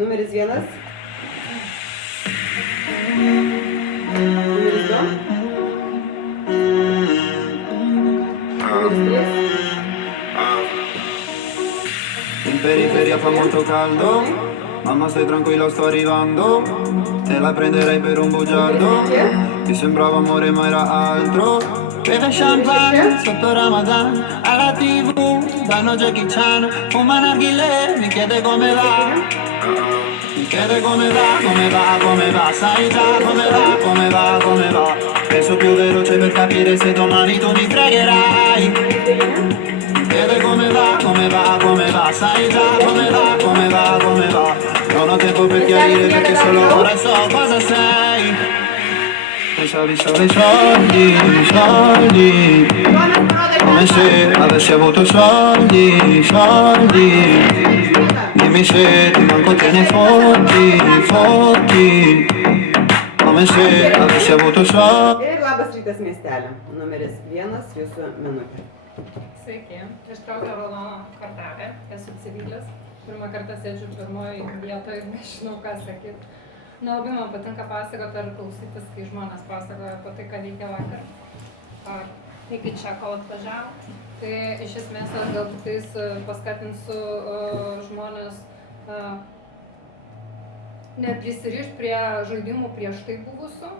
Numeris 1. Numeris 2. Numeris 3. In periferia fa molto caldo, mamma stai tranquilla sto arrivando, te la prenderei per un bugiardo, ti sembrava amore ma era altro. Beve champagne sotto Ramadan, alla TV danno Jackie Chan, fuma narghile, mi chiede come va. Mi chiede come va, sai già come va. Penso più veloce per capire se domani tu mi fregherai. Mi chiede come va, sai già come va. Non ho tempo per chiarire perché solo ora so cosa sei. Pensavi solo ai soldi, come se avessi avuto soldi. Dimmi se ti manco te ne fotti, come se avessi avuto soldi. Ir labas rytas miestelė. Numeris 1, jūsų minutė. Sveiki, ištraukiau raudoną kortelę, esu civilis. Pirmą kartą sėdžiu pirmoji vietoje ir nežinau, ką sakyti. Nelabai man patinka pasakoti ar klausytis, kai žmonės pasakoja apie tai, ką veikia vakar. Ar iki čia, kol atvažiavo. Tai iš esmės aš galbūt tais paskatinsiu žmonės neprisirišti prie žaidimų prieš tai buvusių.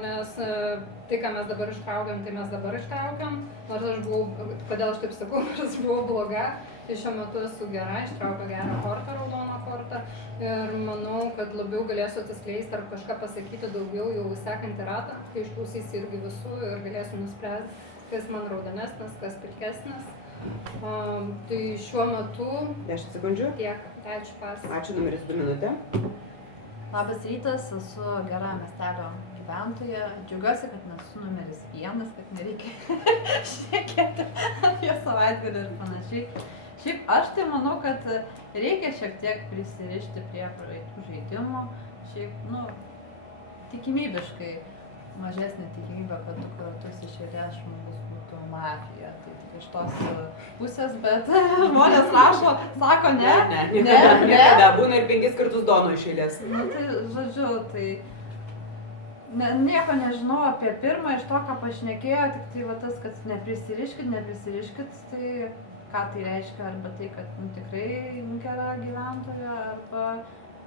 Nes tai, ką mes dabar ištraukiam, tai mes dabar ištraukiam. Nors aš buvau, kodėl aš taip sakau, nors aš buvau bloga, tai šiuo metu esu gera, ištraukiau gerą kortą, raudoną kortą. Ir manau, kad labiau galėsiu atsiskleisti ar kažką pasakyti daugiau jau sekantį ratą, kai išklausysi irgi visų ir galėsiu nuspręsti, kas man raudonesnis, kas pilkesnis. Tai šiuo metu 10 sekundžių. tiek. Ačiū pas. Ačiū, numeris 2 minutė. Labas rytas, esu gera miestelio gyventoja. Džiaugiuosi, kad nesu numeris 1, kad nereikia šnekėti apie savaitgalį ir panašiai. Šiaip aš tai manau, kad reikia šiek tiek prisirišti prie praeitų žaidimų. Šiaip, tikimybiškai mažesnė tikimybė, kad 2 kartus iš eilės žmogus būtų mafija. Tai tik iš tos pusės, bet žmonės rašo, sako ne. Niekada. Būna ir 5 kartus dono iš eilės. Tai žodžiu, tai nieko nežinau apie pirmą, iš to, ką pašnekėjo, tik tai va tas, kad neprisiriškit, tai ką tai reiškia, arba tai, kad tikrai gera gyventoja, arba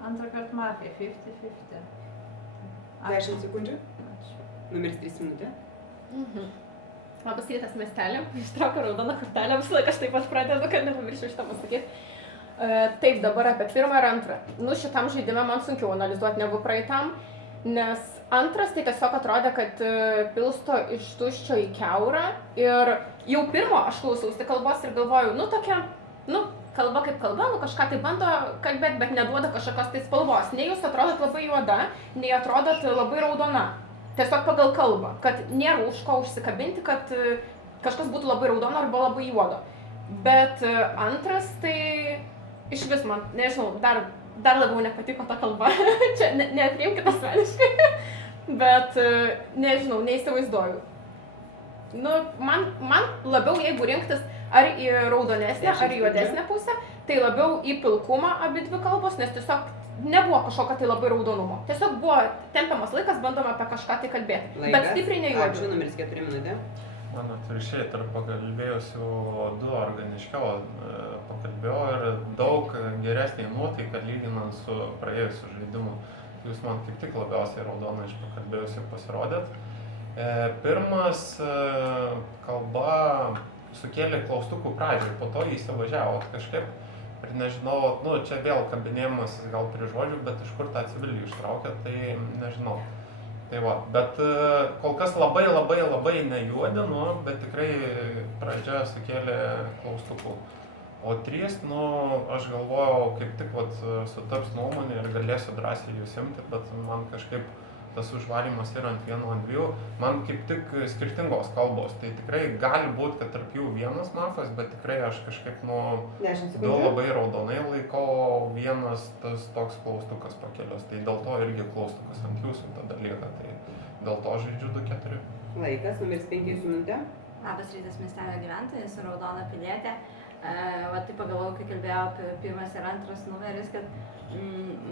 antrą kartą mafija, 50-50. 10 sekundžių. Ačiū. Numeris 3 minutė. Labas rytas miestelė, ištraukiau raudoną kortelę, visą laiką aš taip pat pradedu, kad nepamiršiu šitą pasakyti. Taip, dabar apie pirmą ir antrą. Šitam žaidime man sunkiau analizuoti negu praeitam, nes antras tai tiesiog atrodė, kad pilsto iš tuščio į kiaurą ir jau pirmo aš klausiausi kalbos ir galvoju, tokia, kalba kaip kalba, kažką tai bando kalbėti, bet neduoda kažkokios tai spalvos. Nei jūs atrodot labai juoda, nei atrodot labai raudona. Tiesiog pagal kalbą, kad nėra už ko užsikabinti, kad kažkas būtų labai raudona arba labai juodo. Bet antras tai iš vis man, nežinau, dar labiau nepatiko ta kalba. Čia nepriimkit asmeniškai, bet nežinau, neįsivaizduoju. Man labiau jeigu rinktis ar į raudonesnę, ar į juodesnę pusę, tai labiau į pilkumą abi dvi kalbos, nes tiesiog nebuvo kažkokio tai labai raudonumo. Tiesiog buvo tempiamas laikas, bandoma apie kažką tai kalbėti, bet stipriai nejuodžiu. Ačiū, numeris 4 minutė. Man atvirkščiai tarp pakalbėjusių 2 organiškiau pakalbėjau ir daug geresnė nuotaika lyginant su praėjusiu žaidimu. Jūs man kaip tik labiausiai raudoną iš pakalbėjusių pasirodėt. Pirmas kalba sukėlė klaustukų pradžiai, po to jį įsivažiavo kažkaip. Ir nežinau, čia vėl kabinėjimas gal prie žodžių, bet iš kur tą civilį ištraukė, tai nežinau. Tai va, bet kol kas labai nejuodinu, bet tikrai pradžia sukėlė klaustukų. O 3, aš galvojau, kaip tik sutaps nuomonė ir galėsiu drąsiai jūs imti, bet man kažkaip tas užvarymas yra ant 1 ant 2, man kaip tik skirtingos kalbos, tai tikrai gali būti, kad tarp jų vienas mafas, bet tikrai aš kažkaip 2 labai raudonai laikau, vienas tas toks klaustukas pakelius, tai dėl to irgi klaustukas ant jūsų tada lieka, tai dėl to žaidžiu 2-4. Laikas, numeris 5 minutė. Labas rytas miestelio gyventojas, raudona pilietė. Taip pagalvojau, kai kalbėjau apie pirmas ir antras numeris, kad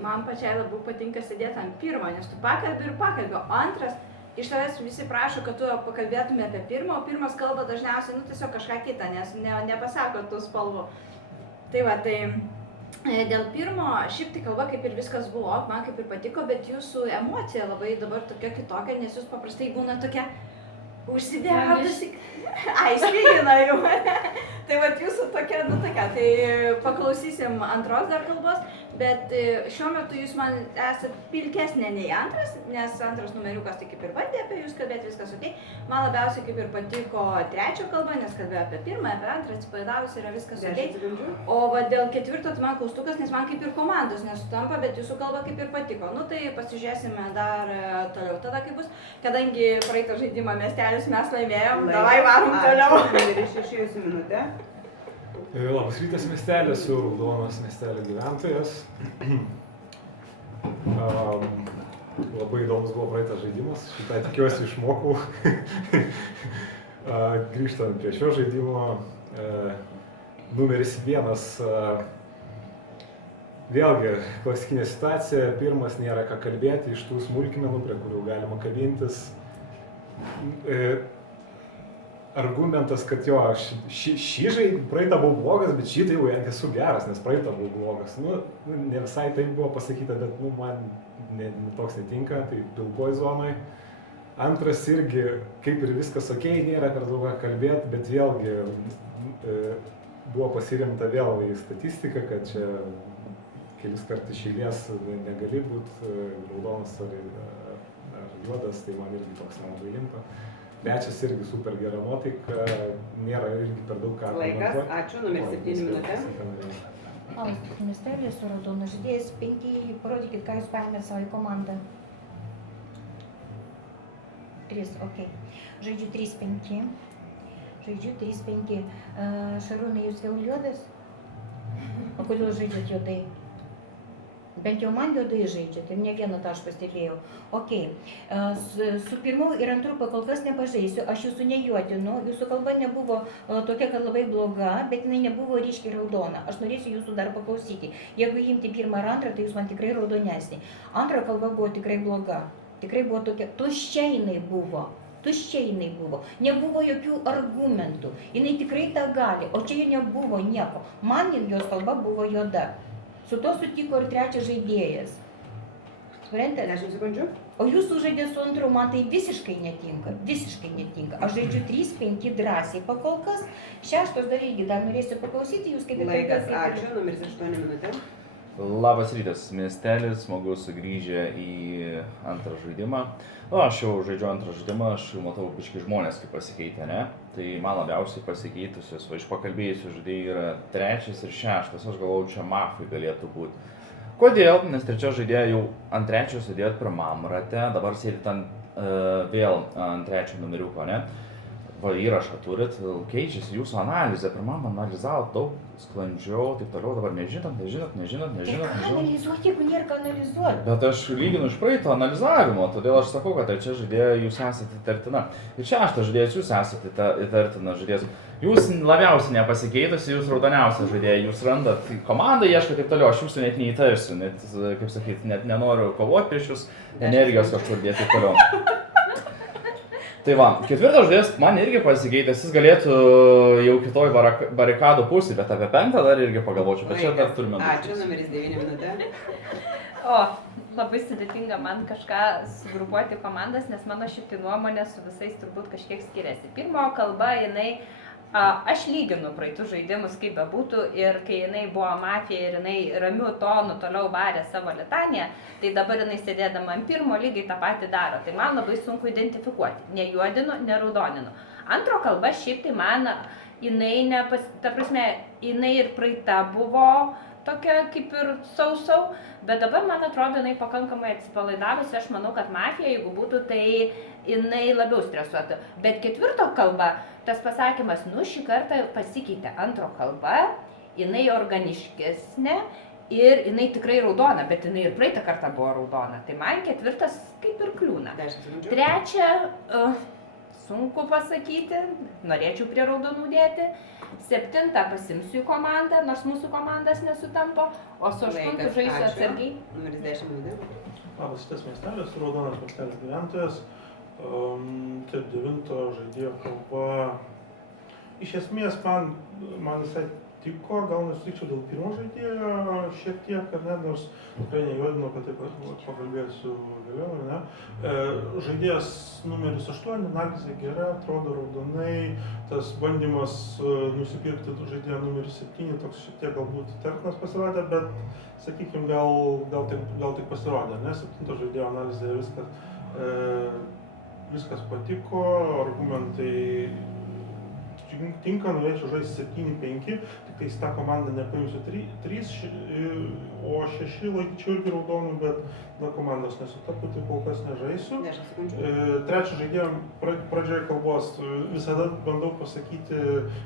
man pačiai labiau patinka sėdėti ant pirmo, nes tu pakalbi ir pakalbi, o antras iš tavęs visi prašo, kad tu pakalbėtume apie pirmą, o pirmas kalba dažniausiai, tiesiog kažką kitą, nes nepasako tų spalvų. Tai va, tai dėl pirmo, šiaip tai kalba kaip ir viskas buvo, man kaip ir patiko, bet jūsų emocija labai dabar tokia kitokia, nes jūs paprastai būna tokia užsidėjusi. Ai, smigina jau. Tai va, jūsų tokia, tai paklausysim antros dar kalbos, bet šiuo metu jūs man esate pilkesnė nei antras, nes antras numeriukas tai kaip ir bandė apie jūs kalbėti, viskas okei. Man labiausiai kaip ir patiko trečio kalba, nes kalbėjo apie pirmą, apie antrą, atsipalaidavus yra viskas okei. O va dėl ketvirto tai man klaustukas, nes man kaip ir komandos nesutampa, bet jūsų kalba kaip ir patiko. Nu tai pasižiūrėsime dar toliau tada kaip bus, kadangi praeitą žaidimą miestelis mes laimėjom, davai varom toliau. Numeris 6 jūsų minutė. Labas rytas miestelė, esu Raudonas miestelio gyventojas. Labai įdomus buvo praeitas žaidimas, šitą tikiuosi išmokau. Grįžtant prie šio žaidimo, numeris 1. Vėlgi, klasikinė situacija, pirmas nėra ką kalbėti, iš tų smulkmenų, prie kurių galima kabintis. Argumentas, kad jo, šį žaidimą, praeitą buvau blogas, bet šį tai jau esu geras, nes praeitą buvau blogas. Ne visai taip buvo pasakyta, bet man toks netinka, tai pilkoj zonoj. Antras irgi, kaip ir viskas okei, nėra per daug kalbėti, bet vėlgi buvo pasirimta vėl į statistiką, kad čia kelis kartus iš eilės negali būti raudonas ar juodas, tai man irgi toks nelabai limpa. Trečias irgi super gera nuotaika, nėra irgi per daug ką komentuoti. Laikas, ačiū, numeris 7 minutė. Labas, miestelė su Raudonas žaidėjas 5, parodykit, ką jūs paėmėt savo į komandą. 3, okei. Žaidžiu 3-5. Šarūnai, jūs vėl juodas? O kodėl žaidžiat juodai? Bent jau man juodai žaidžiat, ir ne vieną tą aš pastebėjau. Okei, su pirmu ir antru kol kas nepažaisiu, aš jūsų nejuodinu, jūsų kalba nebuvo tokia, kad labai bloga, bet jinai nebuvo ryškiai raudona. Aš norėsiu jūsų dar paklausyti. Jeigu imti pirmą ir antrą, tai jūs man tikrai raudonesnė. Antra kalba buvo tikrai bloga, tikrai buvo tokia, tuščia jinai buvo. Nebuvo jokių argumentų, jinai tikrai tą gali, o čia jau nebuvo nieko. Man jos kalba buvo juoda. Su to sutiko ir trečias žaidėjas. Suprantate? 10 sekundžių. O jūs sužaidė su antru, man tai visiškai netinka. Aš žaidžiu 3-5 drąsiai pakol kas. Šeštos dar irgi dar norėsiu paklausyti, jūs kaip ir laikas, ačiū, numeris 8 minutė. Labas rytas, miestelis, smagu sugrįžę į antrą žaidimą. Aš jau žaidžiu antrą žaidimą, aš matau biškai žmonės kaip pasikeitė, ne? Tai man labiausiai pasikeitusios, iš pakalbėjusių žaidėjų yra 3 ir 6, aš galvoju, čia mafai galėtų būti. Kodėl? Nes trečio žaidėjo jau ant trečio sėdėjot pirmam rate, dabar sėdit vėl ant trečio numeriuko, ne? Va, įrašą turit, keičiasi jūsų analizė, pirmam analizavot daug sklandžiau, taip toliau, dabar nežinot. Tai ką analizuoti, jeigu nėra ką analizuoti? Bet aš lyginu iš praeito analizavimo, todėl aš sakau, kad čia žaidėja jūs esate įtartina. Ir šeštas žaidėjas jūs esate įtartina žaidėjas. Jūs labiausiai nepasikeitusi, jūs raudoniausia žaidėja, jūs randat komandą, ieškote taip toliau, aš jūsų net neįtarsiu, net, kaip sakyti, net nenoriu kovoti prieš jūs, energijos kažkur dėti taip toliau. Tai va, ketvirtas žaidėjas man irgi pasikeitęs, jis galėtų jau kitoj barikadų pusėje, bet apie 5 dar irgi pagalvočiau, bet čia dar turime. Ačiū, numeris 9 minutė. Labai sudėtinga man kažką sugrupuoti komandas, nes mano šitai nuomonė su visais turbūt kažkiek skiriasi. Pirmo kalba jinai, aš lyginu praeitus žaidimus kaip bebūtų ir kai jinai buvo mafija ir jinai ramiu tonu toliau varė savo litaniją, tai dabar jinai sėdėdama ant pirmo lygiai tą patį daro. Tai man labai sunku identifikuoti, nejuodinu, neraudoninu. Antro kalba šiaip tai man, jinai ir praeita buvo tokia kaip ir sausau, bet dabar man atrodo jinai pakankamai atsipalaidavusi, aš manau, kad mafija, jeigu būtų, tai jinai labiau stresuotų. Bet ketvirto kalba, tas pasakymas, šį kartą pasikeitė antro kalba, jinai organiškesnė ir jinai tikrai raudona, bet jinai ir praeitą kartą buvo raudona. Tai man ketvirtas kaip ir kliūna. Trečia, sunku pasakyti, norėčiau prie raudonų dėti. 7 pasimsiu į komandą, nors mūsų komandas nesutampa, o su 8 žaisiu atsargiai. Numeris 10 minutė. Labas, šitas miestelis, raudonas miestelis gyventojas. Taip, 9 žaidėjo kalba. Iš esmės man visai tiko, gal nesutikčiau dėl pirmo žaidėjo šiek tiek, ar ne, nors tikrai nejuodinu, kad taip pakalbėsiu vėliau, ar ne. Žaidėjas numeris 8, analizė gera, atrodo raudonai, tas bandymas nusipirkti žaidėją numeris 7, toks šiek tiek galbūt terknas pasirodė, bet, sakykime, gal tik pasirodė, ne, 7 žaidėjo analizė viskas patiko, argumentai tinka, norėčiau žaisti 7-5, tik tai tą komandą nepaimsiu 3, o 6 laikyčiau irgi raudonų, bet nuo komandos nesutapu, tai kol kas nežaisiu. 10 sekundžių. Trečią žaidėją pradžioje kalbos visada bandau pasakyti,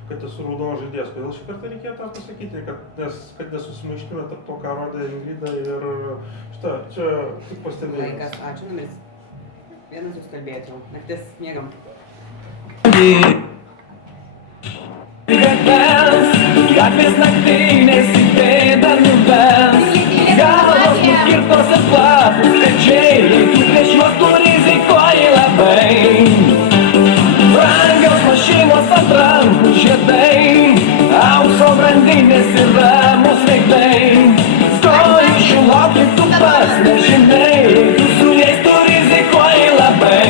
kad esu raudonas žaidėjas. Kodėl šį kartą reikėjo tą pasakyti, kad nesusimaiškime tarp to, ką rodė Ingrida ir šitą, čia tik pastebėjimas. Laikas, ačiū, numeris 1 jūs kalbėjote jau. Naktis, miegam. Gatvės naktinės į pėdą nubens, galvos nukirtos ir platūs pečiai, tu prieš juos tu rizikuoji labai. Brangios mašinos ant rankų žiedai, aukso grandinės ir ramūs veidai. Stojančių lauki tu pats nežinai, tu su jais tu rizikuoji labai.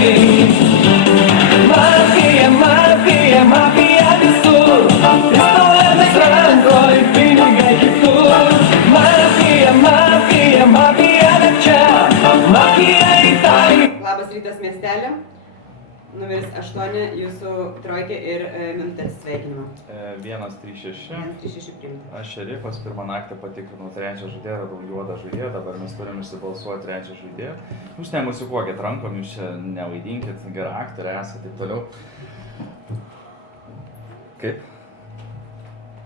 Mafija, mafija, mafija visur, pistoletas rankoj, pinigai kitur. Mafija, mafija, mafija net čia, mafija į tai. Labas rytas miestelė. Numeris 8 jūsų trojkė ir minutė atsisveikinimo. 1-3-6. 1-3-6 priimta. Aš šerifas, pirmą naktį patikrinau 3 žaidėją, radau juodą žaidėją, dabar mes turim išsibalsuoti 3 žaidėją. Jūs nemusikuokit rankom, jūs čia nevaidinkit, gerą aktorę esate, taip toliau. Kaip?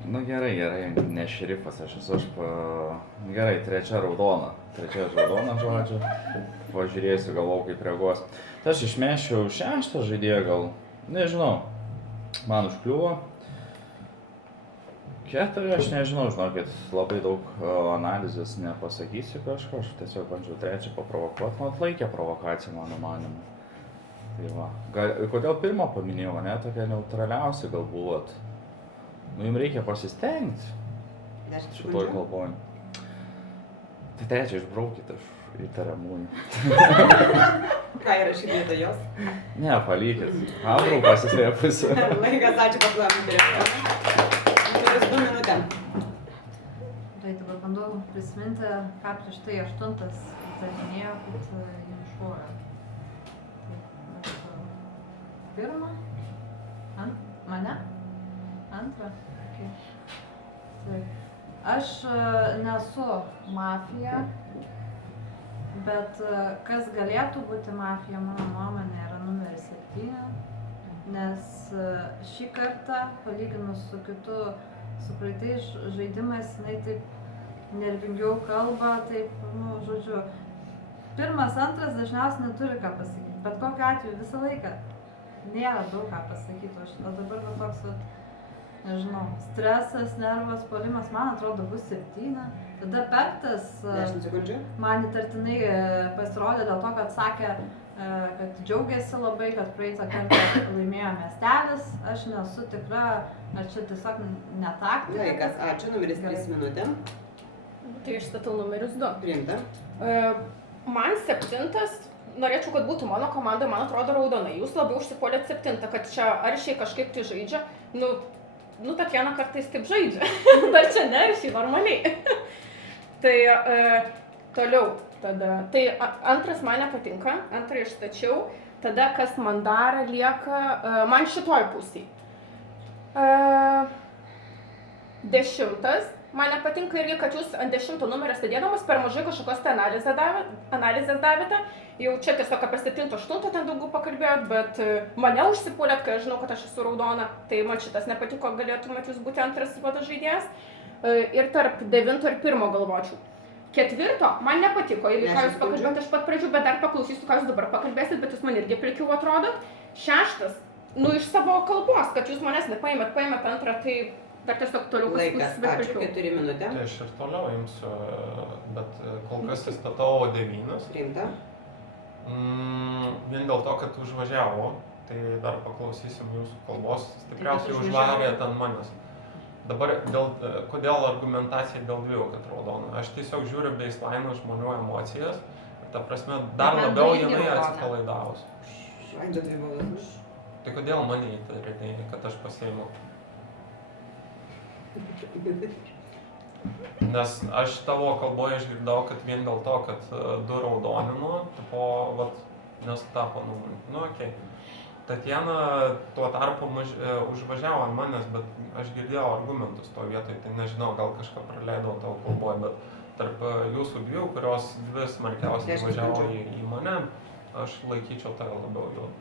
Nu gerai, ne šerifas aš esu, gerai, 3 raudona. 3 raudona žodžiu, pažiūrėsiu, galvau kaip reaguos. Tai aš išmešiau 6 žaidėją gal, nežinau, man užkliuvo. 4 aš nežinau, žinokit, labai daug analizės nepasakysiu kažko, aš tiesiog bandžiau 3 paprovokuoti, man atlaikė provokaciją mano manimu. Tai va, kodėl 1 paminėjau, ne, tokia neutraliausia gal buvot. Nu, jums reikia pasistengti šitoj kalboj. Tai 3 išbraukit iš įtariamųjų. Ką įrašyti vietoj jos? Ne, palikit. Avrau pasislėpusi. Laikas, ačiū paklausyti. Turis 2 minutėm. Tai dabar bandau prisiminti, ką prieš tai 8 įtarinėjo, kad jums šuoja. Pirmą? Mane? Antrą? Taip. Aš nesu mafija, bet kas galėtų būti mafija, mano nuomonė, yra numeris 7, nes šį kartą, palyginus su praeitais žaidimais, jinai taip nervingiau kalba, taip, nu, žodžiu, 1, 2 dažniausiai neturi ką pasakyti, bet kokiu atveju visą laiką nėra daug ką pasakyti, o dabar va toks, nežinau, stresas, nervas, puolimas, man atrodo, bus 7. Tada 5 10 sekundžių. man įtartinai pasirodė dėl to, kad sakė, kad džiaugiasi labai, kad praeitą kartą laimėjo miestelis. Aš nesu tikra, ar čia tiesiog netaktika. Laikas, ačiū, numeris 3 minutėm. Tai išstatau numerius 2. Priimta. Man 7, norėčiau, kad būtų mano komanda, man atrodo raudonai. Jūs labiau užsipuolėt 7, kad čia aršiai kažkaip tai žaidžia. Nu, tokiena kartais taip žaidžia. Dar čia ne aršiai, normaliai. Tai toliau tada. Tai 2 man nepatinka, 2 išstačiau. Tada kas man dar lieka, man šitoj pusėj. 10. Man nepatinka irgi, kad jūs ant 10 numerio sėdėdamas per mažai kažkokios analizės davėte. Jau čia tiesiog apie 7-8 ten daugiau pakalbėjot, bet mane užsipuolėt, kai aš žinau, kad aš esu raudona. Tai man šitas nepatiko, galėtumėt jūs būti 2 vadas žaidėjas. Ir tarp 9 ir 1 galvočiau. 4 man nepatiko, jeigu ką jūs pakalbėjote iš pat pradžių, bet dar paklausysiu, ką jūs dabar pakalbėsit, bet jūs man irgi pilkiau atrodot. 6 Nu, iš savo kalbos, kad jūs manęs nepaėmėt antrą, tai dar tiesiog toliau Laikas, ačiū, 4 minutės. Tai aš ir toliau imsiu, bet kol kas įstatau 9. Priimta. Vien dėl to, kad užvažiavo, tai dar paklausysim jūsų kalbos, stipriausiai užvarėt ant manęs. Dabar kodėl argumentacija dėl 2, kad raudona? Aš tiesiog žiūriu baseline žmonių emocijas, ta prasme, dar labiau jinai atsipalaidavus. Vaido 2 baudas. Tai kodėl mane įtarėte, kad aš pasiėmiau? Nes aš tavo kalboje išgirdau, kad vien dėl to, kad 2 raudonino, tipo, vat, nesutapo nuomonė. Nu, okei. Tatjana tuo tarpu užvažiavo ant manęs, bet aš girdėjau argumentus to vietoj, tai nežinau, gal kažką praleidau tavo kalboje, bet tarp jūsų 2, kurios 2 smarkiausiai važiavo į mane, aš laikyčiau tave labiau jau.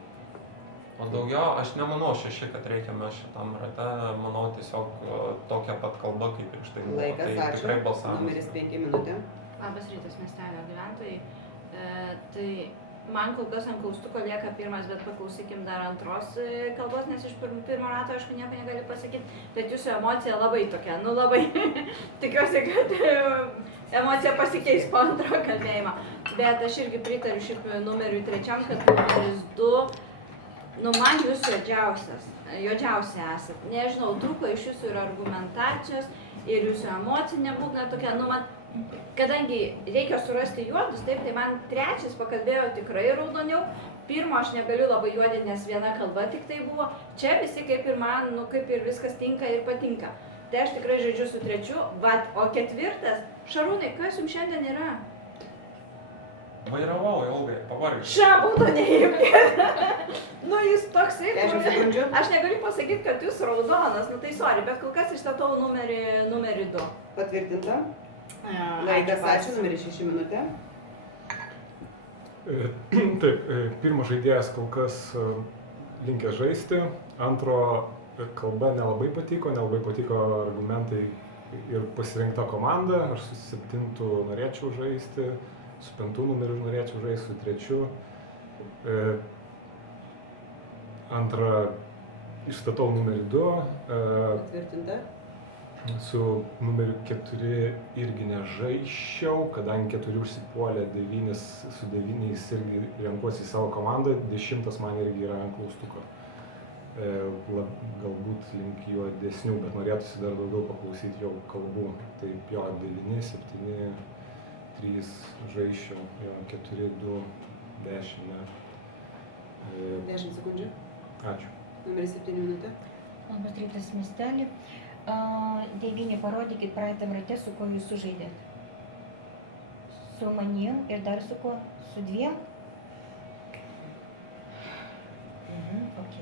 O daugiau, aš nemanau 6, kad reikia mes šitam rate, manau tiesiog tokia pat kalba, kaip prieš tai buvo. Laikas, Tai tikrai ačiū. balsavimas. Numeris 5 minutė. Labas rytas, miestelio gyventojai. Tai man kol kas ant klaustuko lieka 1, bet paklausykim dar 2 kalbos, nes iš pirmo rato, aišku, nieko negali pasakyti, bet jūsų emocija labai tokia, nu labai. Tikiuosi, kad emocija pasikeis po 2 kalbėjimo. Bet aš irgi pritariu šiaip numeriui 3, kad numeris 2, nu man jūs juodžiausi esat. Nežinau, trūko iš jūsų ir argumentacijos, ir jūsų emocinė būkna tokia, nu man, kadangi reikia surasti juodus, taip, tai man 3 pakalbėjo tikrai raudoniau, 1 aš negaliu labai juodinti, nes viena kalba tik tai buvo, čia visi kaip ir man, nu kaip ir viskas tinka ir patinka. Tai aš tikrai žaidžiu su 3, o 4, Šarūnai, kas jums šiandien yra? Vairavau ilgai, pavargęs. Šabūdo neįmkėt. Nu jis toksai, 10 sekundžių. aš negaliu pasakyti, kad jūs raudonas, nu tai sorry, bet kol kas išstatau numerį 2. Patvirtinta. Laikas, ačiū. Numeris 6 minutė. Taip, 1 žaidėjas kol kas linkęs žaisti, 2 kalba nelabai patiko argumentai ir pasirinkta komanda, aš su 7 norėčiau žaisti, su 5 numeriu norėčiau žaisti, su 3. 2 išstatau numerį 2. Patvirtinta. Su numeriu 4 irgi nežaisčiau, kadangi 4 užsipuolė, 9 su 9 irgi renkuosi į savo komandą, 10 man irgi yra ant klaustuko. Galbūt link juodesnių, bet norėtųsi dar daugiau paklausyti jo kalbų. Taip jo, 9, 7, 3 žaisčiau, jo, 4, 2, 10, ne. 10 sekundžių. Ačiū. Numeris 7 minutė. Labas rytas, miestelį. 9 parodykit praeitam rate, su kuo jūs sužaidėt. Su manim ir dar su kuo? Su 2? Ok.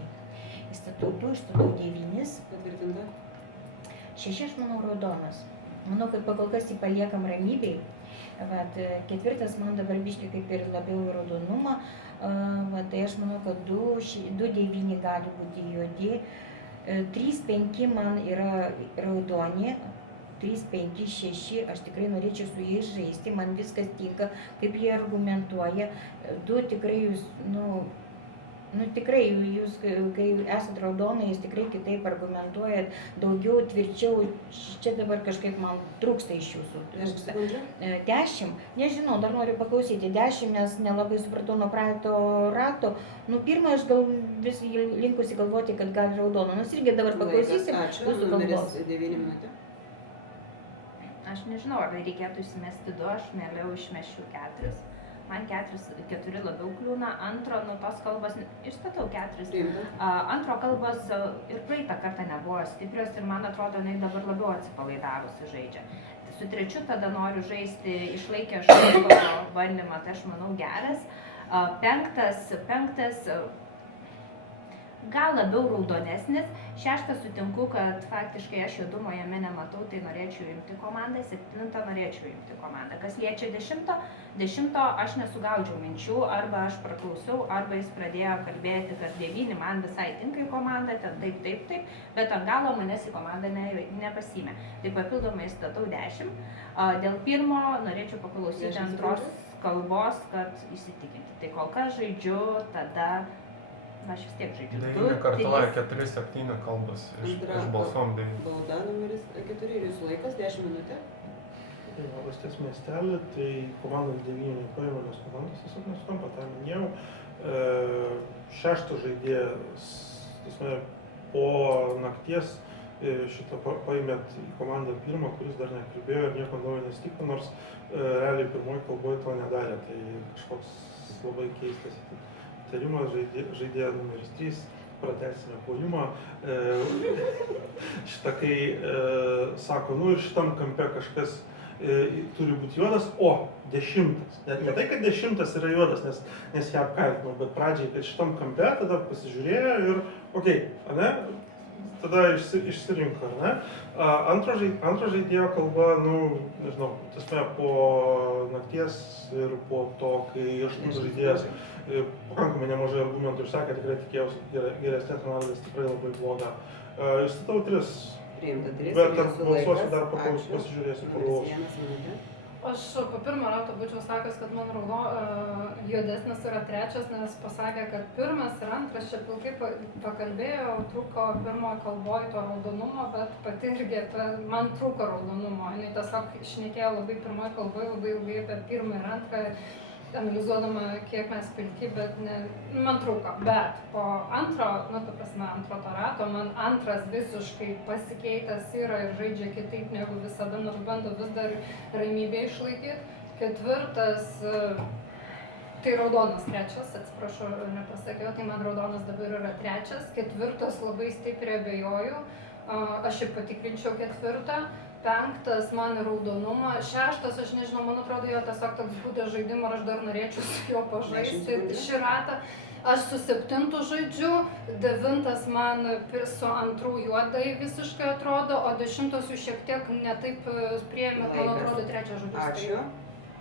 Įstatau 2, išstatau 9. Patvirtinta. 6 aš manau raudonas. Manau, kad pakol kas jį paliekam ramybei. Vat, 4 man dabar biškai kaip ir labiau į raudonumą. Tai aš manau, kad 2-9 gali būti juodi. 3-5 man yra raudoni, 3-5-6 aš tikrai norėčiau su jais žaisti, man viskas tinka, kaip jie argumentuoja. 2 tikrai jūs, tikrai jūs, kai esat raudonai, jūs tikrai kitaip argumentuojat, daugiau, tvirčiau, čia dabar kažkaip man trūksta iš jūsų. 10, nežinau, dar noriu paklausyti 10, nes nelabai supratau nuo praeito rato. 1 aš gal vis linkusi galvoti, kad gal raudono, nors irgi dabar paklausysim jūsų kalbos. Numeris 9 minutė. Aš nežinau, ar reikėtų įsimesti 2, aš mieliau išmešiu 4. Man 4 labiau kliūna, 2, tos kalbos, išstatau 4. 2 kalbos ir praeitą kartą nebuvo stiprios ir man atrodo, jinai dabar labiau atsipalaidavusi žaidžia. Su 3 tada noriu žaisti, išlaikę šaiko bandymą, tai aš manau geras. 5 gal labiau raudonesnis, 6 sutinku, kad faktiškai aš juodumo jame nematau, tai norėčiau imti komandą, 7 norėčiau imti komandą. Kas liečia 10 aš nesugaudžiau minčių, arba aš praklausiau, arba jis pradėjo kalbėti, kad 9 man visai tinka į komandą, ten taip, bet ant galo manęs į komandą nepasiėmė. Tai papildomai statau 10. Dėl 1 norėčiau paklausyti 2 kalbos, kad įsitikinti. Tai kol kas žaidžiu tada Na, aš vis tiek žaidžiu. 9 kartuoja 4-7 kalbas iš balsuom 9. Bauda numeris 4 ir jūsų laikas 10 minutė. Valstės miestelį, tai komandos 9 nepaėmė, nes komandos tiesiog nesutampa, tą minėjau. Šešto žaidėjas, po nakties šitą paėmėt į komandą pirmą, kuris dar nekalbėjo ir nieko naujo nesitiko, nors realiai pirmoji kalboje to nedarė, tai kažkoks labai keistas įtarimas, žaidėja numeris 3, pratęsime puolimą. Šitą kai sako, ir šitam kampe kažkas turi būti juodas, 10. Net ne tai, kad 10 yra juodas, nes ją apkaltino, bet pradžiai, kad šitam kampe, tada pasižiūrėjo ir ane? Tada išsirinko, ne? Antro žaidėjo kalba, nežinau, po nakties ir po to, kai 8 žaidėjas pakankamai nemažai argumentų išsakė, tikrai tikėjausi geresnės analizės, tikrai labai blogą. Išstatau 3. Priimta 3. Bet balsuosiu dar pasižiūrėsiu, pagalvosiu. Aš po pirmo rato būčiau sakęs, kad man juodesnis yra 3, nes pasakė, kad 1 ir 2 čia pilkai pakalbėjo, trūko pirmojo kalboj to raudonumo, bet pati irgi man trūko raudonumo. Jis tiesiog šnekėjo labai pirmojo kalboj, labai ilgai apie 1 ir 2, analizuodama, kiek mes pilki, bet man trūko. Bet po antro to rato, man 2 visiškai pasikeitęs yra ir žaidžia kitaip negu visada, nors bando vis dar ramybę išlaikyti. 4, tai raudonas 3, atsiprašau, nepasakiau, tai man raudonas dabar yra 3. 4 labai stipriai abejoju, aš ir patikrinčiau 4. 5 man raudonumą, 6 aš nežinau, man atrodo, jo tiesiog toks būdas žaidimo ir aš dar norėčiau su juo pažaisti šį ratą. Aš su 7 žaidžiu, 9 man su 2 juodai visiškai atrodo, o 10 jų šiek tiek netaip priėmė, man atrodo, 3 žodžius. Ačiū.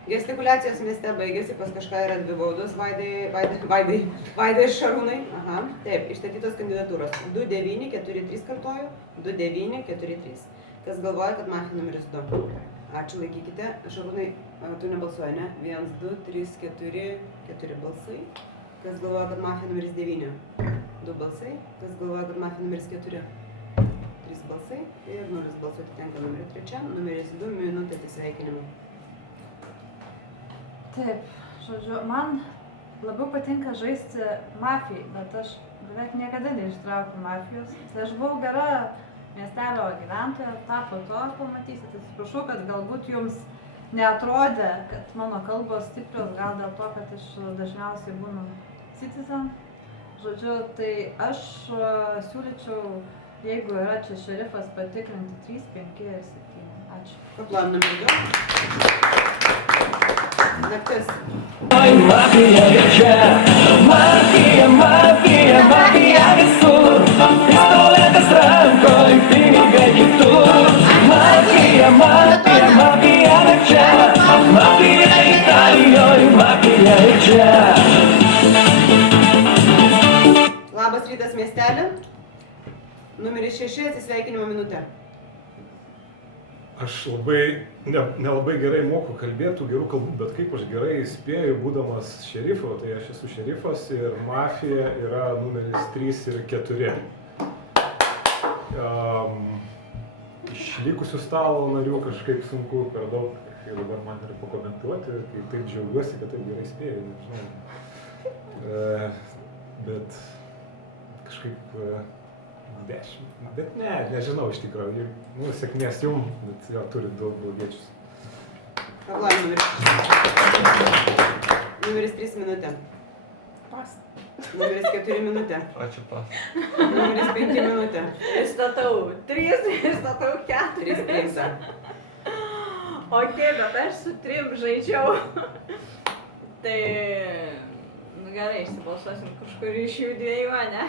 Gestikuliacijos mieste baigėsi, pas kažką yra 2 baudos, Vaidai ir Šarūnai. Aha, taip, išstatytos kandidatūros. 2-9, 4-3 kartoju, 2-9, 4-3. Kas galvoja, kad mafija numeris 2? Ačiū, laikykite. Šarūnai, tu nebalsuoji, ne? 1, 2, 3, 4 balsai. Kas galvoja, kad mafija numeris 9? 2 balsai. Kas galvoja, kad mafija numeris 4? 3 balsai. Ir 0 balsų atitenka numerio 3. Numeris 2, minutė atsisveikinimų. Taip, žodžiu, man labiau patinka žaisti mafijai, bet aš beveik niekada neištraukiu mafijos. Tai aš buvau gera miestelio gyventoja, tą po to pamatysit. Atsiprašau, kad galbūt jums neatrodė, kad mano kalbos stiprios, gal dėl to, kad aš dažniausiai būnu citizen. Žodžiu, tai aš siūlyčiau, jeigu yra čia šerifas, patikrinti 3, 5 ir 7. Ačiū. Paplanu numerio 2. Naktis. Oi, mafija čia, mafija visur, pistoletas rankoj, pinigai kitur. Mafija čia, mafija Italijoj, mafija čia. Labas rytas miestelį. Numeris 6, atsisveikinimo minutė. Aš nelabai gerai moku kalbėti gerų kalbų, bet kaip aš gerai spėju, būdamas šerifu, tai aš esu šerifas ir mafija yra numeris 3 ir 4. Iš likusių stalo narių kažkaip sunku per daug ir dabar man yra pakomentuoti, kai taip džiaugiuosi, kad taip gerai spėju, nežinau. Bet kažkaip 10. Bet nežinau iš tikrųjų. Sėkmės jum, bet jo turit daug blogiečius. Paplanu numeris 3 minutė. Pas. Numeris 4 minutė. Ačiū, pas. Numeris 5 minutė. Išstatau 3, išstatau 4. 3 priimta. Ok, bet aš su 3 žaidžiau. Tai, gerai, išsibalsuosim kažkur iš jų 2, ne?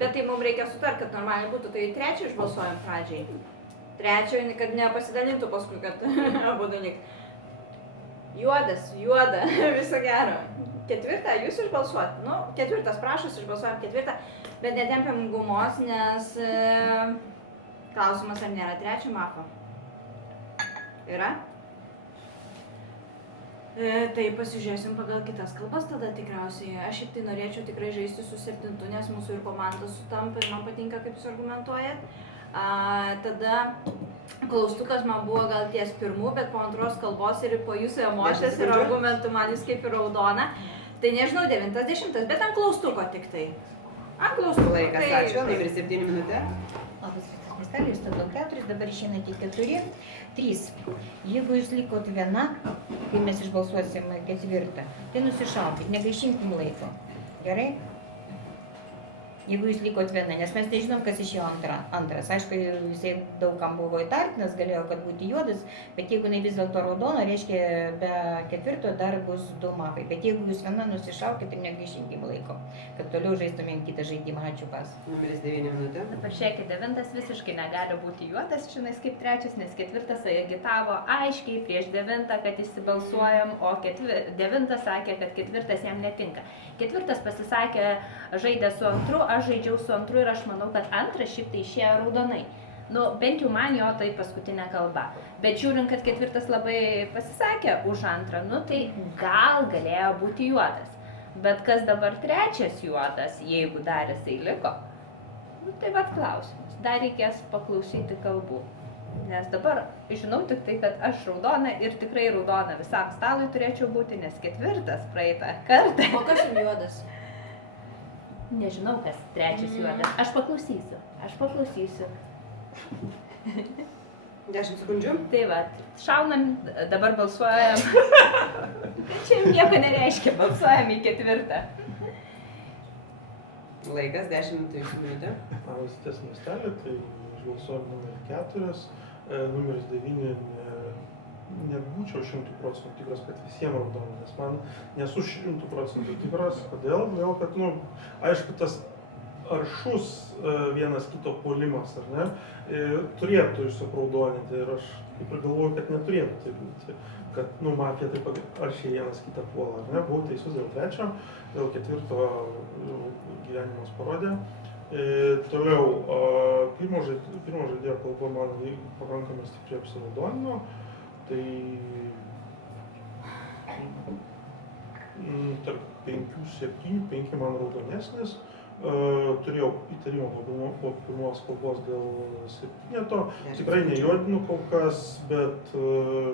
Bet tai mums reikia sutarti, kad normaliai būtų, tai 3 išbalsuojam pradžiai. 3, kad nepasidalintų paskui, kad abu dalykai. Juoda, viso gero. 4 jūs išbalsuot. 4 prašos, išbalsuojam 4, bet netempiam gumos, nes klausimas, ar nėra 3 mafo. Yra? Tai pasižiūrėsim pagal kitas kalbas tada tikriausiai. Aš šiaip tai norėčiau tikrai žaisti su 7, nes mūsų ir komanda sutampa ir man patinka, kaip jūs argumentuojat. Tada klaustukas man buvo gal ties 1, bet po 2 kalbos ir po jūsų emocijas ir argumentų man jis kaip ir raudona. Tai nežinau, 9, 10, bet ant klaustuko tik tai. Ant klaustuko. Laikas, ačiū, numeris 7 minutė. Labas rytas, miestelis, tada 4, dabar išeina tik 4, 3. Jeigu jūs likot viena, kai mes išbalsuosim 4, tai nusišaukit, negaišinkim laiko. Gerai? Jeigu jūs likot viena, nes mes nežinom, kas išėjo antras. Aišku, jisai daugam buvo įtartinas, galėjo kad būti juodas, bet jeigu jinai vis dėlto raudona, reiškia be 4 dar bus 2 mapai. Bet jeigu jūs viena nusišaukit, tai negaišinkim laiko, kad toliau žaistumėm kitą žaidimą. Ačiū, pas. Numeris 9 minutė. Dabar žiūrėkit, 9 visiškai negali būti juodas, žinais kaip 3, nes 4 agitavo aiškiai prieš 9, kad įsibalsuojam, o 9 sakė, kad 4 jam netinka. 4 pasisakė, žaidė su 2, aš žaidžiau su 2 ir aš manau, kad 2 šiaip tai išėjo raudonai. Nu, bent jau man jo tai paskutinė kalba. Bet žiūrint, kad 4 labai pasisakė už 2, nu tai gal galėjo būti juodas. Bet kas dabar 3 juodas, jeigu dar jisai liko? Nu tai vat klausimas. Dar reikės paklausyti kalbų. Nes dabar žinau tik tai, kad aš raudona ir tikrai raudona visam stalui turėčiau būti, nes 4 praeitą kartą. O kas jums juodas? Nežinau, kas 3 juodas. Aš paklausysiu. 10 sekundžių. Tai va, šaunam, dabar balsuojam. Čia jau nieko nereiškia, balsuojam į 4. Laikas, 10 minutė. Labas rytas, miestelį, tai išbalsuojam numerį 4. Numeris 9 nebūčiau 100% tikras, kad visiems raudona, nes man nesu 100% tikras. Kodėl? Vėl, kad, aišku, tas aršus vienas kito puolimas, ar ne, turėtų išsipraudoninti ir aš kaip ir galvoju, kad neturėtų tai būti, kad, mafija taip aršiai vienas kitą puola, ar ne, buvau teisus dėl 3, dėl 4 gyvenimas parodė. Toliau, pirmo žaidėjo kalba man pakankamai stipriai apsiraudonino, tai tarp 5-7, 5 man raudonesnis. Turėjau įtarimą po pirmos kalbos dėl 7, tikrai nejuodinu kol kas, bet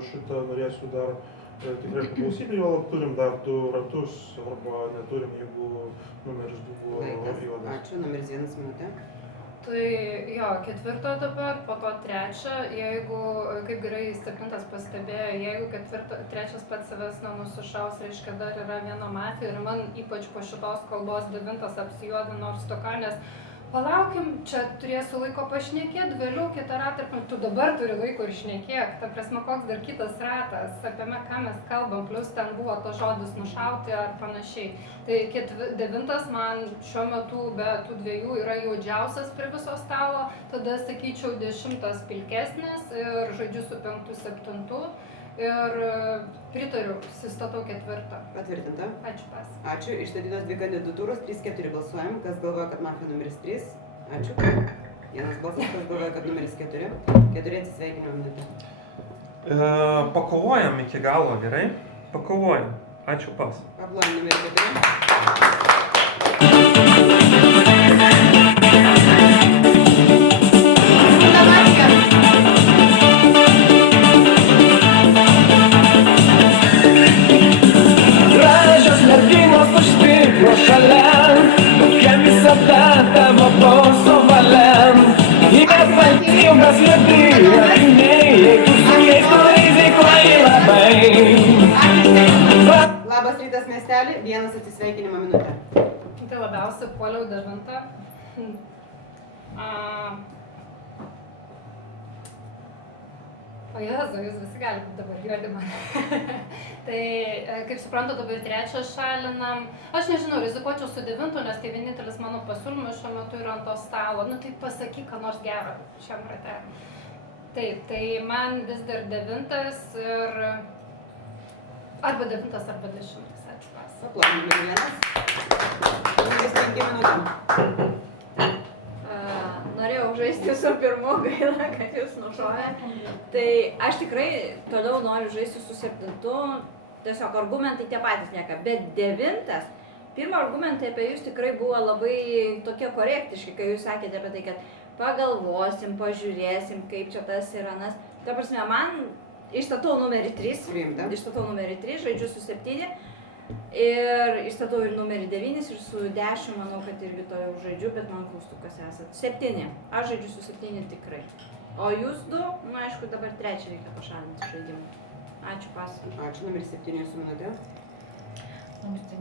šitą norėsiu dar tikrai paklausyti, jo turim dar 2 ratus arba neturim, jeigu numeris buvo juodas. Ačiū, numeris 1 minutė. Tai jo, 4 dabar, po to 3, jeigu, kaip gerai 7 pastebėjo, jeigu 3 pats savęs nenusišaus, reiškia dar yra viena mafija ir man ypač po šitos kalbos 9 apsijuodino nors toka, nes palaukim, čia turėsiu laiko pašnekėti, vėliau kitą ratą ir tu dabar turi laiko ir šnekėk, ta prasme, koks dar kitas ratas, apie ką mes kalbam, plus ten buvo tas žodis nušauti ar panašiai. Tai 9 man šiuo metu be tų 2 yra jaudžiausias prie viso stalo, tada sakyčiau 10 pilkesnis ir žaidžiu su 5-7 ir pritariu, sustatau 4. Patvirtinta. Ačiū, pas. Ačiū, išstatytos 2 kandidatūros, 3-4 balsuojam, kas galvoja, kad mafija numeris 3. Ačiū. Vienas balsas, kas galvoja, kad numeris 4. 4 atsisveikinimo minutė. Pakovojam iki galo, gerai? Pakovojam. Ačiū, pas. Pablojam numeris 4. Gražios merginos už stiklo šalia, tokia visada tavo balso valia. Ilgas juodi akiniai, tu su jais rizikuoji labai. Labas rytas, miestelį, 1 atsisveikinimo minutė. Tai labiausiai puoliau 9. O Jezu, jūs visi gali būti dabar juodi man. Tai, kaip suprantu, dabar 3 šalinam. Aš nežinau, rizikuočiau su 9, nes tai vienintelis mano pasiūlymas šiuo metu yra ant to stalo. Nu tai pasakyk, ką nors gero šiam rate. Taip, tai man vis dar 9 ir arba 9 arba 10. Ačiū, pas. Paplojam numeris 1. Numeris 5 minutėm. Norėjau žaisti su 1, gaila, kad jūs nušovė. Tai aš tikrai toliau noriu žaisti su 7. tiesiog argumentai tie patys nieka. Bet 9, pirmo argumentai apie jūs tikrai buvo labai tokie korektiški, kai jūs sakėte apie tai, kad pagalvosim, pažiūrėsim, kaip čia tas ir anas. Ta prasme, man išstatau numerį 3, žaidžiu su 7 ir išstatau ir numerį 9 ir su 10, manau, kad irgi to jau žaidžiu, bet man klaustukas esat. 7, aš žaidžiu su 7 tikrai. O jūs 2, nu aišku, dabar 3 reikia pašalinti žaidimą. Ačiū, pas. Ačiū, numeris 7 su minutė.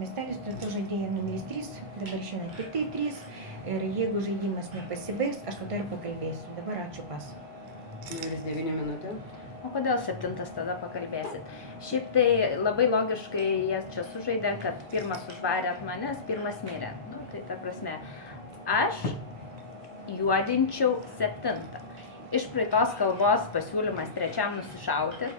Miestelis turėtų žaidėją numeris 3, dabar šiandien tik tai 3. Ir jeigu žaidimas nepasibaigs, aš tada ir pakalbėsiu. Dabar ačiū, pas. Numeris 9 minutė. O kodėl 7 tada pakalbėsit? Šiaip tai labai logiškai jie čia sužaidė, kad pirmas užvarė ant manęs, pirmas mirė. Nu, tai ta prasme, aš juodinčiau 7. Iš praeitos kalbos pasiūlymas 3 nusišauti.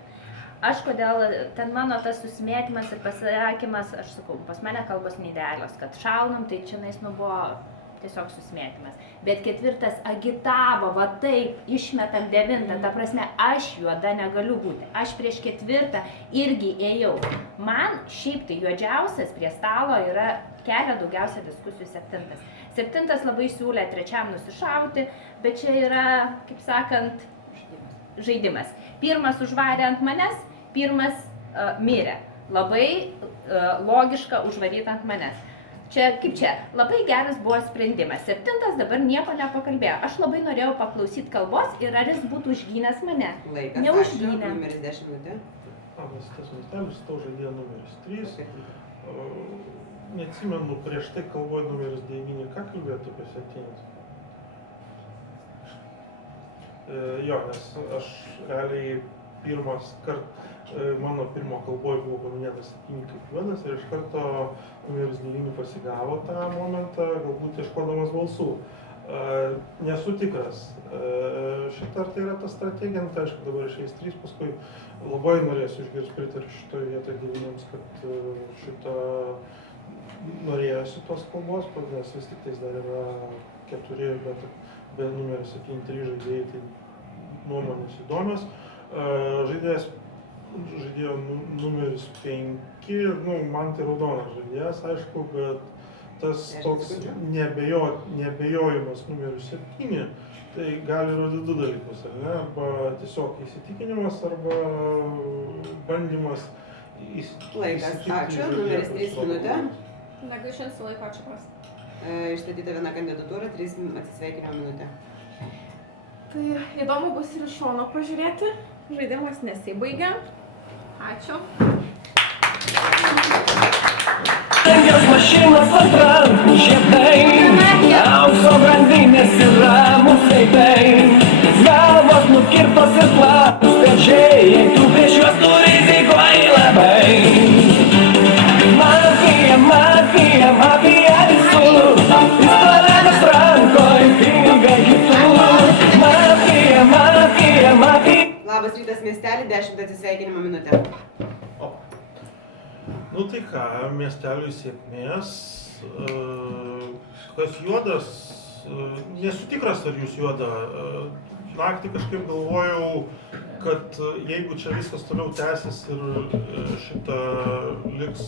Aš kodėl, ten mano tas susimėtymas ir pasakymas, aš sakau, pas mane kalbos neidealios, kad šaunam, tai čia buvo tiesiog susimėtymas. Bet 4 agitavo, va taip, išmetam 9, ta prasme, aš juoda negaliu būti. Aš prieš 4 irgi ėjau. Man šiaip tai juodžiausias prie stalo yra kelia daugiausia diskusijų 7. 7 labai siūlė 3 nusišauti, bet čia yra, kaip sakant, žaidimas. Pirmas užvarė ant manęs, pirmas mirė. Labai logiška užvaryti ant manęs. Čia, kaip čia, labai geras buvo sprendimas. 7 dabar nieko nepakalbėjo. Aš labai norėjau paklausyti kalbos ir ar jis būtų užgynęs mane. Laikas, neužgynė. ačiū. Numeris 10 minutė. Labas, tas miestelis, tau žaidėjo numeris 3. Neatsimenu, prieš tai kalboju numeris 9. Ką kalbėjote apie 7? Jo, nes aš realiai pirmas kart, mano pirmo kalboj buvo paminėtas 7 kaip juodas ir iš karto numeris 9 pasigavo tą momentą, galbūt ieškodamas balsų. Nesu tikras. Šitą ar tai yra ta strategija, tai aišku dabar išeis 3, paskui labai norėsiu išgirsti pritariu šitoje vietoje 9, kad šitą norėjusi tos kalbos, nes vis tik tais dar yra 4, bet be numeris 7-3 žaidėjai, tai nuomonės įdomios. Žaidėjas žaidėjo numeris 5, nu, man tai raudonas žaidėjas, aišku, bet tas toks neabejojimas numeriu 7, tai gali rodyti 2 dalykus, ar ne? Arba tiesiog įsitikinimas, arba bandymas įsitikinti. Laikas, ačiū. Numeris 3 minutė. Negaišinsiu laiko, ačiū, pas. Išstatyta viena kandidatūra, 3 atsisveikinimo minutė. Tai įdomu bus ir iš šono pažiūrėti. Žaidimas nesibaigia. Ačiū. Jos mašinos ant rankų žiedai, aukso grandinės ir ramūs veidai, galvos nukirptos ir platus pečiai, tu prieš juos tu rizikuoji labai. Mafija, mafija visur, pistoletas rankoj, pinga kitur. Mafija. Labas rytas, miestelį, 10 atsisveikinimo minutė. Nu tai ką, miesteliui sėkmės. Kas juodas, nesu tikras, ar jūs juoda. Naktį kažkaip galvojau, kad jeigu čia viskas toliau tęsis ir šitą liks,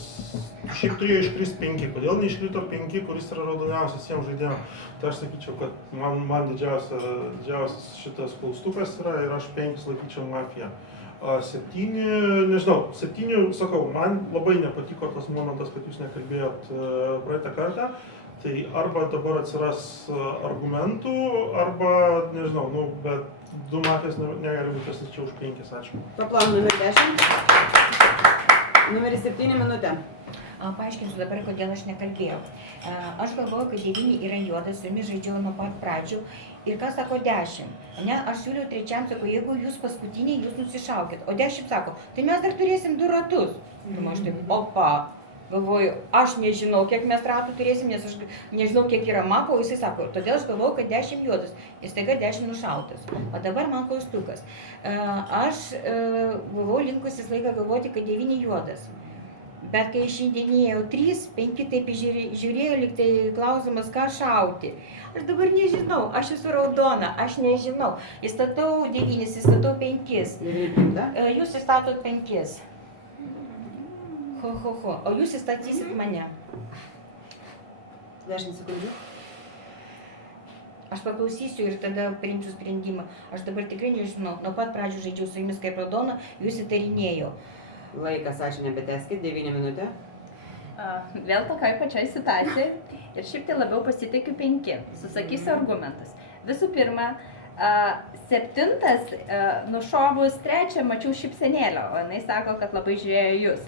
šiaip turėjo iškrist 5, kodėl neiškrito 5, kuris yra raudoniausias jiems žaidėjams. Tai aš sakyčiau, kad man didžiausias šitas klaustukas yra ir aš 5 laikyčiau mafiją. 7, nežinau, 7, sakau, man labai nepatiko tas momentas, kad jūs nekalbėjot praeitą kartą. Tai arba dabar atsiras argumentų, arba, nežinau, nu, bet 2 mafijas negali būti čia už 5, ačiū. Paplan numeris 10. Numeris 7 minutė. Paaiškinsiu dabar, kodėl aš nekalbėjau. Aš galvoju, kad 9 yra juodas, su jumis žaidžiau nuo pat pradžių. Ir kas sako 10? Ne, aš siūliau 3, sako, jeigu jūs paskutiniai, jūs nusišaukit. O 10 sako, tai mes dar turėsim 2 ratus. Aš taip, opa. Galvoju, aš nežinau, kiek mes ratų turėsim, nes aš nežinau, kiek yra mako, o jisai sako, todėl aš galvoju, kad 10 juodas, jis taiga 10 nušautas. O dabar man klaustukas. Aš buvau linkusis laiką galvoti, kad 9 juodas. Bet kai išeidinėjau 3, 5 taip žiūrėjau, lyg tai klausimas, ką šauti. Aš dabar nežinau, aš esu raudona, aš nežinau. Įstatau 9, įstatau 5. Jūs įstatot 5. Ho. O jūs įstatysit mane. 10 sekundžių. Aš paklausysiu ir tada priimsiu sprendimą. Aš dabar tikrai nežinau, nuo pat pradžių žaidžiau su jumis kaip raudona, jūs įtarinėjau. Laikas, ačiū, nebeteskit, 9 minutė. Vėl tokioj pačioj situacijai ir šiaip tai labiau pasitikiu 5. Susakysiu argumentus. Visų pirma, 7 nušovus 3 mačiau šypsenėlio, o jinai sako, kad labai žiūrėjo jūs.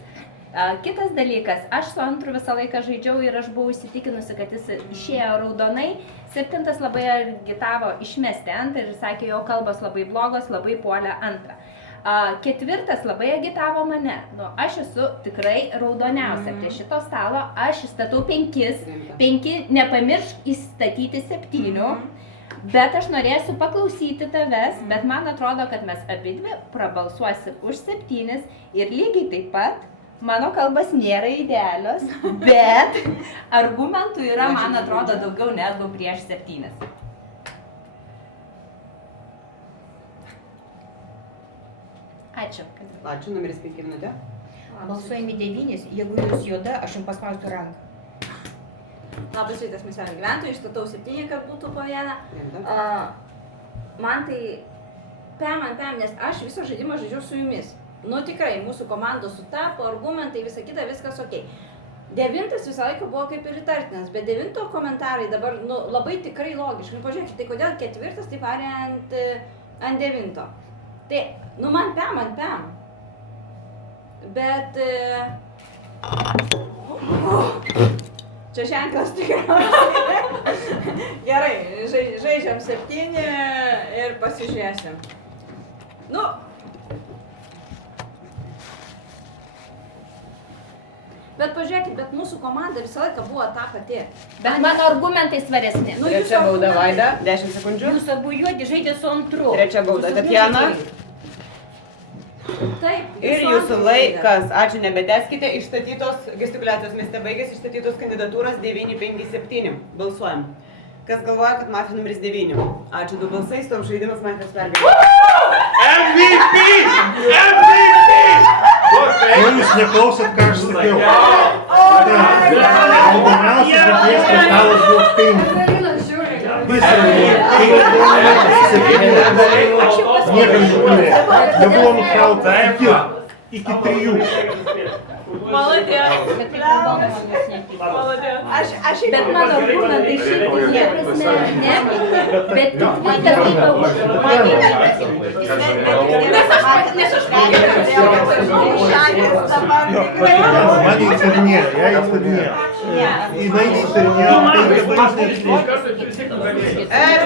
Kitas dalykas, aš su 2 visą laiką žaidžiau ir aš buvau įsitikinusi, kad jis išėjo raudonai. 7 labai agitavo išmesti 2 ir sakė, jo kalbos labai blogos, labai puolė 2. 4 labai agitavo mane. Nu, aš esu tikrai raudoniausia prie šito stalo, aš įstatau 5, 5 nepamiršk įstatyti 7. Bet aš norėsiu paklausyti tavęs, bet man atrodo, kad mes abidvi prabalsuosim už 7 ir lygiai taip pat mano kalbas nėra idealios, bet argumentų yra, man atrodo, daugiau negu prieš 7. Ačiū. Ačiū, numeris 5 minutė. Balsuojami 9, jeigu jūs juoda, aš jums paspausiu ranką. Labas rytas, miestelio gyventojai, išstatau 7, kad būtų po vieną. Man tai pem, nes aš visą žaidimą žaidžiu su jumis. Nu tikrai, mūsų komandos sutapo, argumentai, visa kita, viskas ok. 9 visą laiką buvo kaip ir įtartinas, bet 9 komentarai dabar labai tikrai logiškai. Nu pažiūrėkit, tai kodėl 4 taip varė ant 9. Tai, man pem. Bet... Čia ženklas tikriausiai. Gerai, žaidžiam 7 ir pasižiūrėsim. Bet pažiūrėkit, bet mūsų komanda visą laiką buvo ta pati. Bet mano argumentai svaresni. Trečia bauda, Vaida, 10 sekundžių. Jūs abu juodi žaidė su 2. Trečia bauda, Tatjana. Taip. Ir jūsų laikas, ačiū, nebeteskite, išstatytos gestikuliacijos mieste baigėsi, išstatytos kandidatūros 957. Balsuojam. Kas galvoja, kad mafija numeris 9? Ačiū, 2 balsai, su tom žaidimas mafijos pergalė. MVP! Jūs neklausot, ką aš sakiau. Raudoniausias žaidėjas prie stalo buvo 5. Niekam žiūrė. Nebuvo nušauta iki 3. Молодец. Bet mano argumentai šiaip prasme ne, bet Mane įtarinėjo, ją įtarinėjo. Jinai įtarinėjo,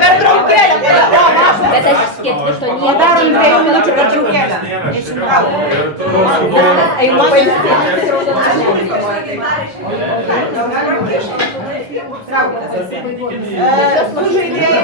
Pertraukėlė, bet aš 4 padarom 2 minučių pertraukėlę. Einu pailsėti. Sužaidėjai